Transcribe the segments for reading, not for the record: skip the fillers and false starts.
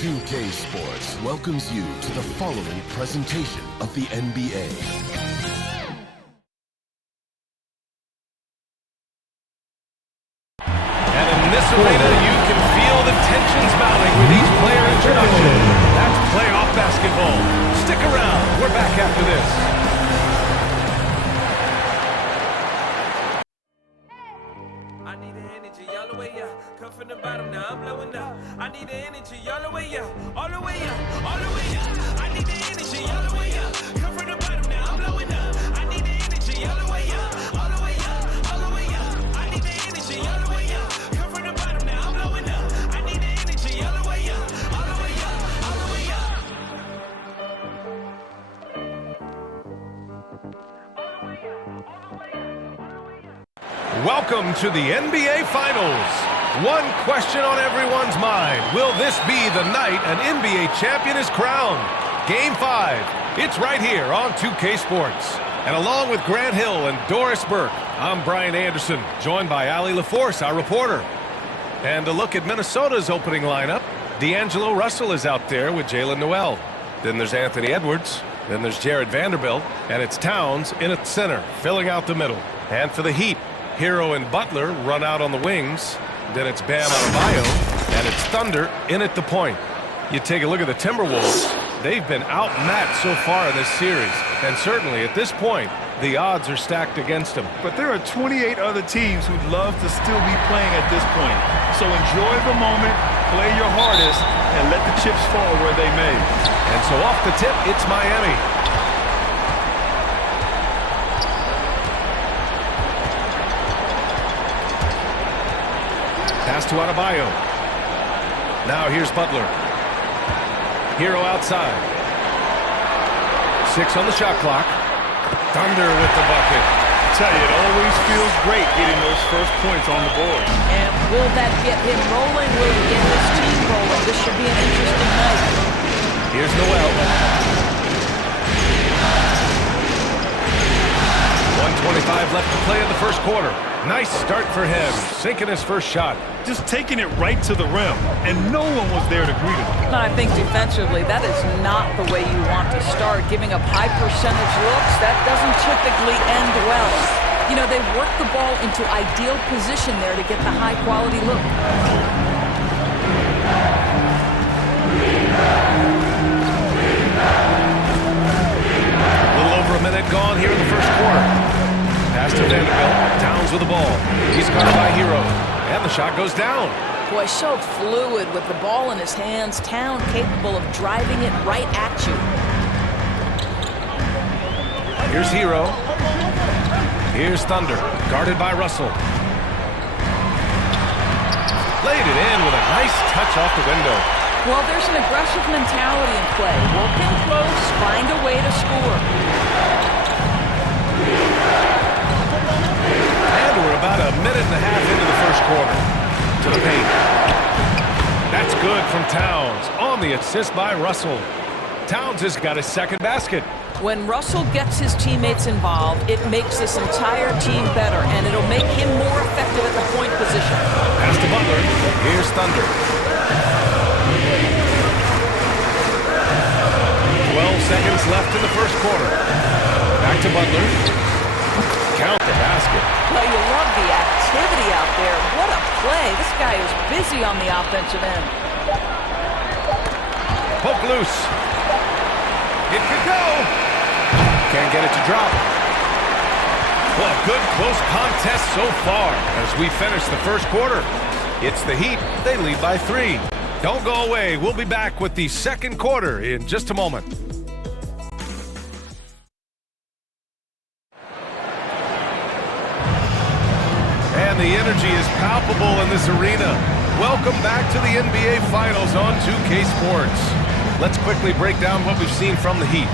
2K Sports welcomes you to the following presentation of the NBA. And in this arena, you can feel the tensions mounting with each player introduction. That's playoff basketball. Stick around. We're back after this. I need the energy all the way up. Come from the bottom, now I'm blowing up. I need the energy all the way up. All the way up, all the way up. I need the energy all the way up. Come from the bottom, now I'm blowing up. I need the energy all the way up. All the way up, all the way up. I need the energy all the way up. Come from the bottom, now I'm blowing up. I need the energy all the way up. All the way up, all the way up. Welcome to the NBA Finals. One question on everyone's mind. Will this be the night an NBA champion is crowned? Game 5. It's right here on 2K Sports. And along with Grant Hill and Doris Burke, I'm Brian Anderson, joined by Allie LaForce, our reporter. And a look at Minnesota's opening lineup. D'Angelo Russell is out there with Jalen Noel. Then there's Anthony Edwards. Then there's Jared Vanderbilt. And it's Towns in at center, filling out the middle. And for the Heat, Hero and Butler run out on the wings. Then it's Bam Adebayo, and it's Thunder in at the point. You take a look at the Timberwolves. They've been outmatched so far in this series, and certainly at this point, the odds are stacked against them. But there are 28 other teams who'd love to still be playing at this point. So enjoy the moment, play your hardest, and let the chips fall where they may. And so off the tip, it's Miami. Pass to Adebayo. Now here's Butler. Hero outside. 6 on the shot clock. Thunder with the bucket. I tell you, it always feels great getting those first points on the board. And will that get him rolling? Will he get his team rolling? This should be an interesting night. Here's Noel. 1:25 left to play in the first quarter. Nice start for him, sinking his first shot. Just taking it right to the rim, and no one was there to greet him. I think defensively, that is not the way you want to start. Giving up high percentage looks, that doesn't typically end well. You know, they've worked the ball into ideal position there to get the high quality look. A little over a minute gone here in the first quarter. Pass to Vanderbilt. Towns with the ball. He's guarded by Hero. And the shot goes down. Boy, so fluid with the ball in his hands. Town capable of driving it right at you. Here's Hero. Here's Thunder. Guarded by Russell. Laid it in with a nice touch off the window. Well, there's an aggressive mentality in play. Work in close, find a way to score. And we're about a minute and a half into the first quarter. To the paint. That's good from Towns. On the assist by Russell. Towns has got his second basket. When Russell gets his teammates involved, it makes this entire team better, and it'll make him more effective at the point position. Pass to Butler. Here's Thunder. 12 seconds left in the first quarter. Back to Butler. Count the basket. Well, you love the activity out there. What a play. This guy is busy on the offensive end. Poke loose. It could go. Can't get it to drop. Well, a good close contest so far as we finish the first quarter. It's the Heat. They lead by 3. Don't go away. We'll be back with the second quarter in just a moment. And the energy is palpable in this arena. Welcome back to the NBA Finals on 2K Sports. Let's quickly break down what we've seen from the Heat.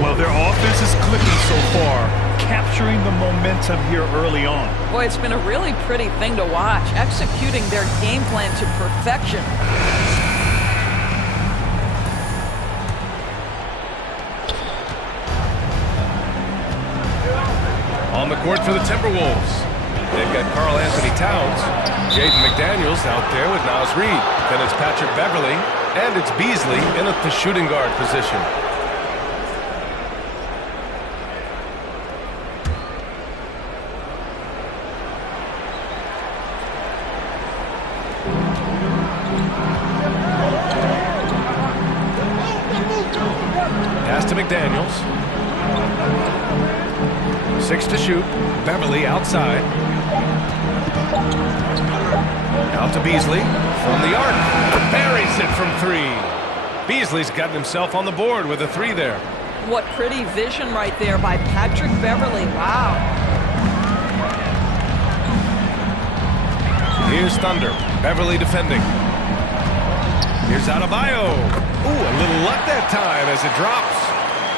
Well, their offense is clicking so far, capturing the momentum here early on. Boy, it's been a really pretty thing to watch, executing their game plan to perfection. On the court for the Timberwolves. They've got Karl Anthony Towns. Jaden McDaniels out there with Naz Reid. Then it's Patrick Beverly. And it's Beasley in at the shooting guard position. Pass to McDaniels. 6 to shoot. Beverly outside. Out to Beasley from the arc. Buries it from 3. Beasley's gotten himself on the board with a 3 there. What pretty vision right there by Patrick Beverly. Wow. Here's Thunder. Beverly defending. Here's Adebayo. Ooh, a little luck that time as it drops.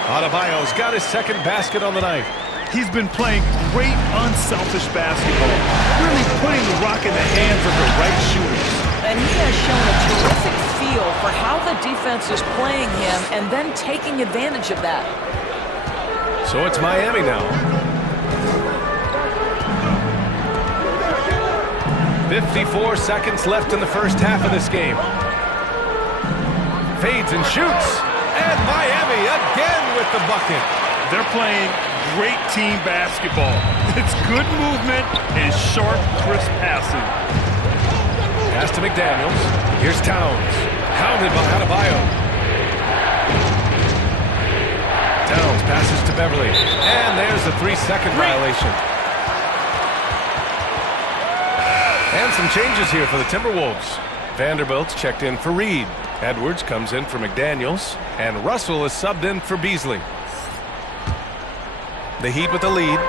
Adebayo's got his second basket on the night. He's been playing great, unselfish basketball, really putting the rock in the hands of the right shooters. And he has shown a terrific feel for how the defense is playing him and then taking advantage of that. So it's Miami now. 54 seconds left in the first half of this game. Fades and shoots. And Miami again with the bucket. They're playing great team basketball. It's good movement and sharp, crisp passing. Pass to McDaniels. Here's Towns. Hounded by Adebayo. Towns passes to Beverly. And there's a 3-second violation. And some changes here for the Timberwolves. Vanderbilt's checked in for Reed. Edwards comes in for McDaniels. And Russell is subbed in for Beasley. The Heat with the lead.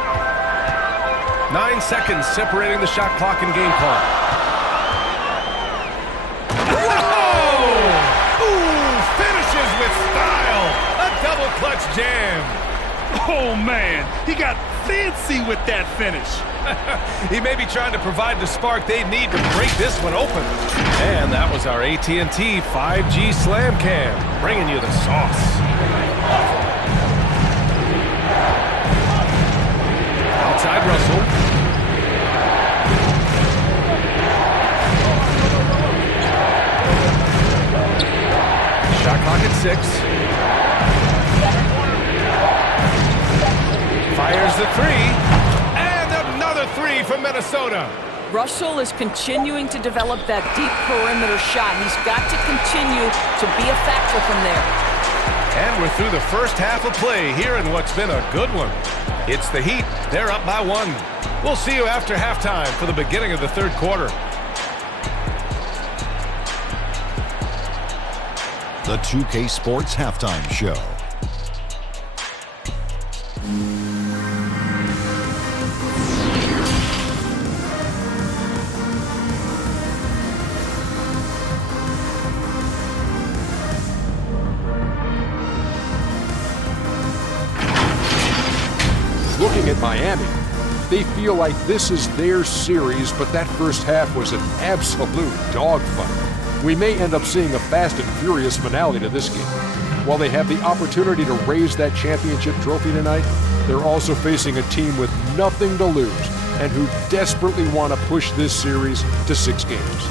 9 seconds separating the shot clock and game clock. Oh! Ooh, finishes with style. A double clutch jam. Oh, man. He got fancy with that finish. He may be trying to provide the spark they need to break this one open. And that was our AT&T 5G Slam Cam, bringing you the sauce. Outside Russell. Shot clock at 6. Fires the 3. And another 3 from Minnesota. Russell is continuing to develop that deep perimeter shot. He's got to continue to be a factor from there. And we're through the first half of play here in what's been a good one. It's the Heat. They're up by 1. We'll see you after halftime for the beginning of the third quarter. The 2K Sports Halftime Show. Looking at Miami, they feel like this is their series, but that first half was an absolute dogfight. We may end up seeing a fast and furious finale to this game. While they have the opportunity to raise that championship trophy tonight, they're also facing a team with nothing to lose and who desperately want to push this series to 6 games.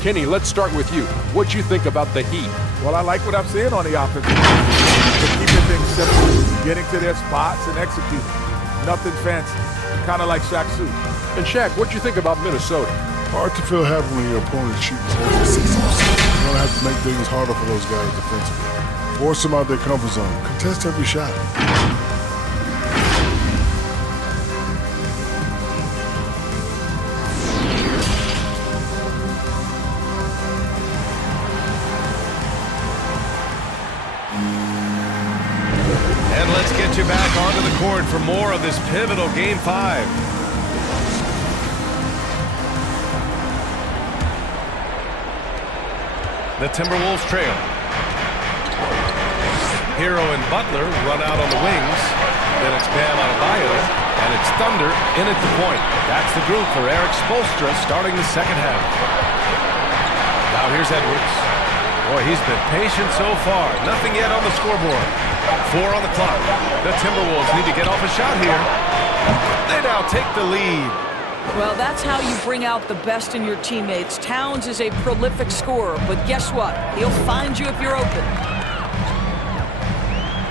Kenny, let's start with you. What do you think about the Heat? Well, I like what I'm seeing on the offensive end. They're keeping things simple, getting to their spots and executing. Nothing fancy, kind of like Shaq's suit. And Shaq, what do you think about Minnesota? Hard to feel happy when your opponent shoots over 60%. You're going to have to make things harder for those guys defensively. Force them out their comfort zone. Contest every shot. And let's get you back onto the court for more of this pivotal Game 5. The Timberwolves trail. Hero and Butler run out on the wings. Then it's Bam Adebayo, and it's Thunder in at the point. That's the group for Eric Spoelstra starting the second half. Now here's Edwards. Boy, he's been patient so far. Nothing yet on the scoreboard. 4 on the clock. The Timberwolves need to get off a shot here. They now take the lead. Well, that's how you bring out the best in your teammates. Towns is a prolific scorer, but guess what? He'll find you if you're open.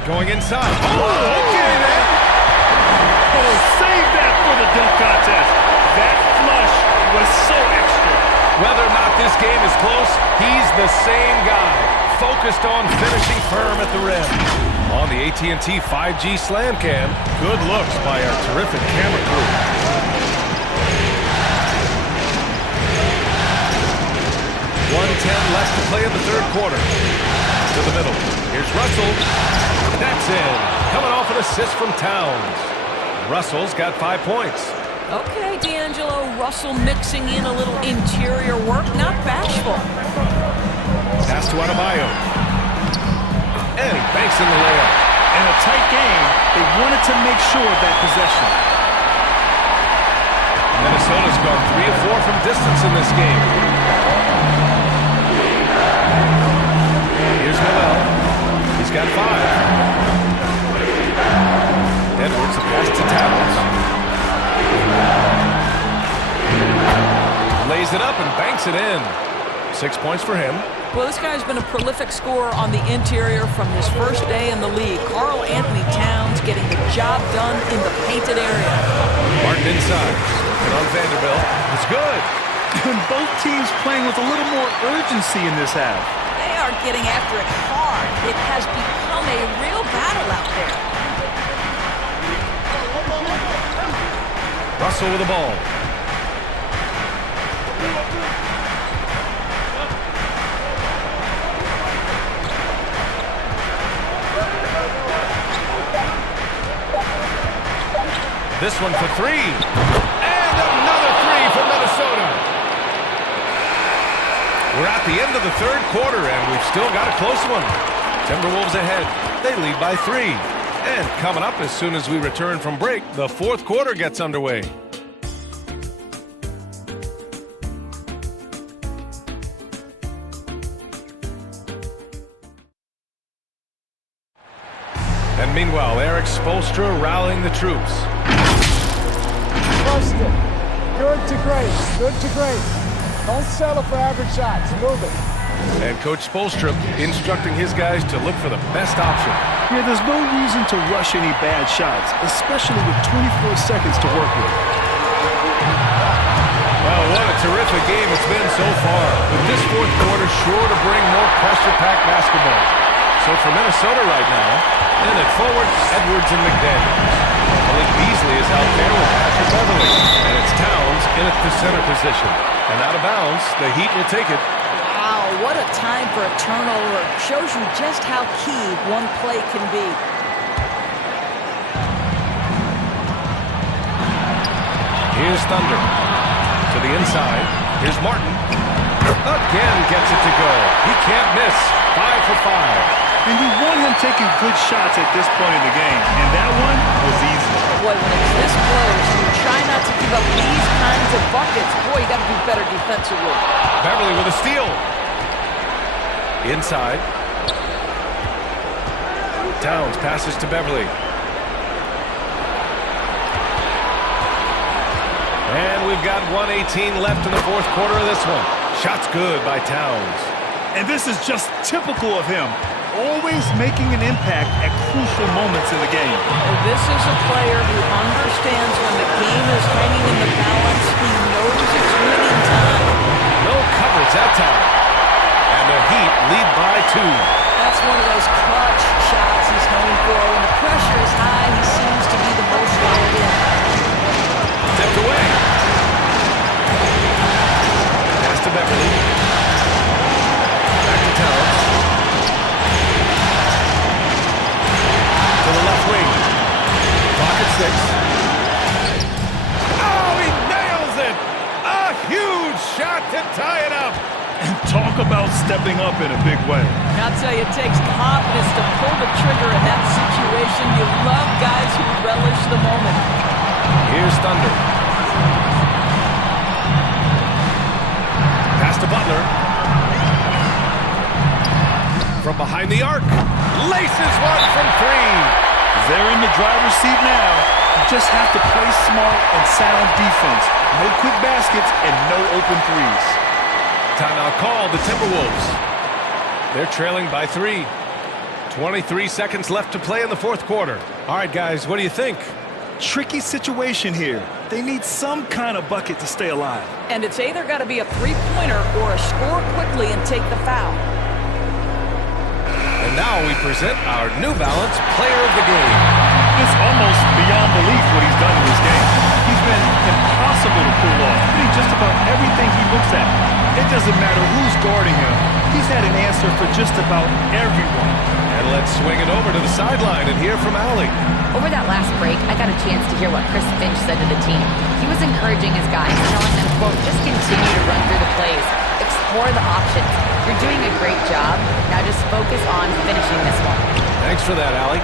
Going inside. Oh, okay then. Oh, save that for the dunk contest. That flush was so extra. Whether or not this game is close, he's the same guy, focused on finishing firm at the rim. On the AT&T 5G Slam Cam, good looks by our terrific camera crew. 1:10 left to play in the third quarter. To the middle. Here's Russell. That's in. Coming off an assist from Towns. Russell's got 5 points. Okay, D'Angelo, Russell mixing in a little interior work, not bashful. Pass to Adebayo. And he banks in the layup. In a tight game, they wanted to make sure of that possession. Minnesota's gone 3 of 4 from distance in this game. Here's Noel. He's got 5. Edwards, a pass to Towns. Lays it up and banks it in. 6 points for him. Well, this guy's been a prolific scorer on the interior from his first day in the league. Karl Anthony Towns getting the job done in the painted area. Martin inside. And on Vanderbilt. It's good. And both teams playing with a little more urgency in this half. They are getting after it hard. It has become a real battle out there. Russell with the ball. This one for 3. And another 3 for Minnesota. We're at the end of the third quarter, and we've still got a close one. Timberwolves ahead. They lead by 3. And coming up as soon as we return from break, the fourth quarter gets underway. And meanwhile, Eric Spoelstra rallying the troops. Trust it. Good to great. Good to great. Don't settle for average shots. Move it. And Coach Spoelstra instructing his guys to look for the best option. Yeah, there's no reason to rush any bad shots, especially with 24 seconds to work with. Well, what a terrific game it's been so far. With this fourth quarter sure to bring more pressure-packed basketball. So for Minnesota right now, in it forward, Edwards and McDaniels. Malik Beasley is out there with Patrick Beverly. And it's Towns in at the center position. And out of bounds, the Heat will take it. Wow, what a time for a turnover. Shows you just how key one play can be. Here's Thunder. To the inside. Here's Martin. Again gets it to go. He can't miss. 5 for 5. And you want him taking good shots at this point in the game. And that one was easy. Boy, when it's this close, you try not to give up these kinds of buckets. Boy, you got to do better defensively. Beverly with a steal. Inside. Towns passes to Beverly. And we've got 1:18 left in the fourth quarter of this one. Shot's good by Towns. And this is just typical of him. Always making an impact at crucial moments in the game. Well, this is a player who understands when the game is hanging in the balance. He knows it's winning time. No coverage that time. And the Heat lead by 2. That's one of those clutch shots he's known for. When the pressure is high, he seems to be the most dialed in. Tipped away. Pass to Beverly. Back to Towns. To the left wing. Clock at 6. Oh, he nails it! A huge shot to tie it up. And talk about stepping up in a big way. I'll tell you, it takes confidence to pull the trigger in that situation. You love guys who relish the moment. Here's Thunder. Pass to Butler. From behind the arc. Laces one from 3. They're in the driver's seat now. You just have to play smart and sound defense. No quick baskets and no open threes. Timeout called the Timberwolves. They're trailing by 3. 23 seconds left to play in the fourth quarter. All right, guys, what do you think? Tricky situation here. They need some kind of bucket to stay alive. And it's either got to be a three-pointer or a score quickly and take the foul. And now we present our New Balance Player of the Game. It's almost beyond belief what he's done in this game. He's been impossible to pull off. Hitting just about everything he looks at. It doesn't matter who's guarding him. He's had an answer for just about everyone. And let's swing it over to the sideline and hear from Allie. Over that last break, I got a chance to hear what Chris Finch said to the team. He was encouraging his guys, telling them, quote, just continue to run through the plays. Explore the options. You're doing a great job. Now just focus on finishing this one. Thanks for that, Allie.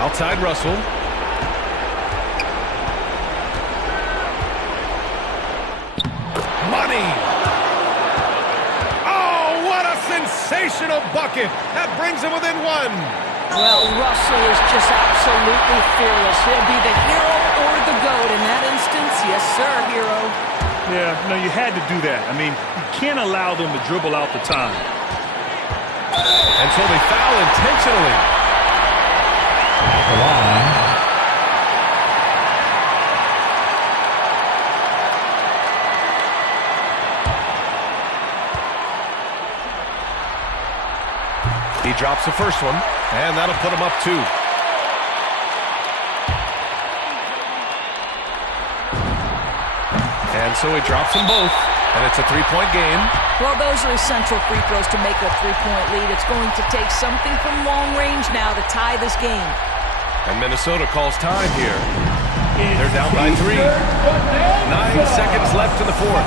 Outside Russell. Money! Oh, what a sensational bucket! That brings him within 1. Well, Russell is just absolutely fearless. He'll be the hero or the GOAT in that instance. Yes, sir, hero. Yeah, no, you had to do that. I mean, you can't allow them to dribble out the time. And so they foul intentionally. He drops the first one, and that'll put him up 2. And so he drops them both, and it's a 3-point game. Well, those are essential free throws to make a 3-point lead. It's going to take something from long range now to tie this game. And Minnesota calls time here. They're down by 3. 9 seconds left in the fourth.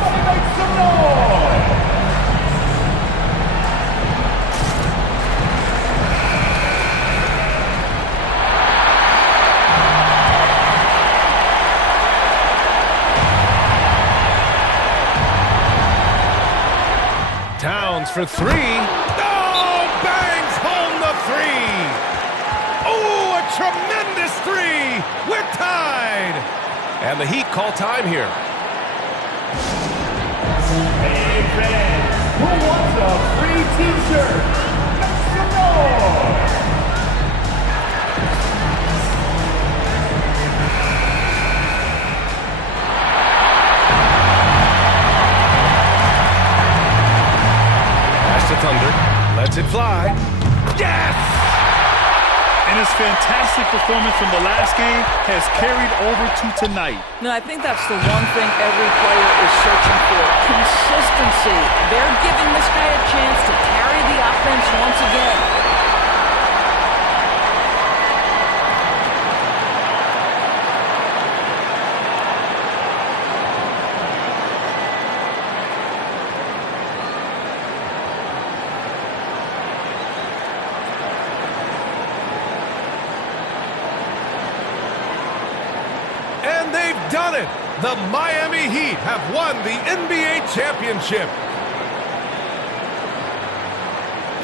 Towns for 3. Oh, bangs home the 3. Oh, a tremendous 3. We're tied. And the Heat call time here. Hey, fans, who wants a free t-shirt? Make some noise! The Thunder lets it fly. Yes! And his fantastic performance from the last game has carried over to tonight. No, I think that's the one thing every player is searching for. Consistency. They're giving this guy a chance to carry the offense once again. And they've done it! The Miami Heat have won the NBA championship.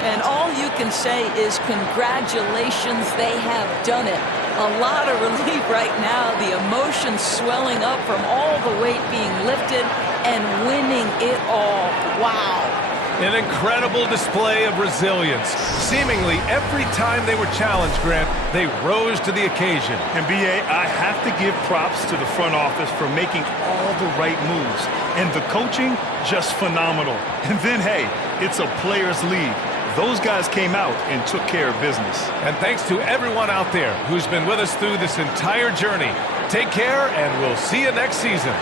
And all you can say is congratulations, they have done it. A lot of relief right now. The emotions swelling up from all the weight being lifted and winning it all. Wow. An incredible display of resilience. Seemingly every time they were challenged, Grant, they rose to the occasion. And B.A., I have to give props to the front office for making all the right moves. And the coaching, just phenomenal. And then, hey, it's a players' league. Those guys came out and took care of business. And thanks to everyone out there who's been with us through this entire journey. Take care, and we'll see you next season.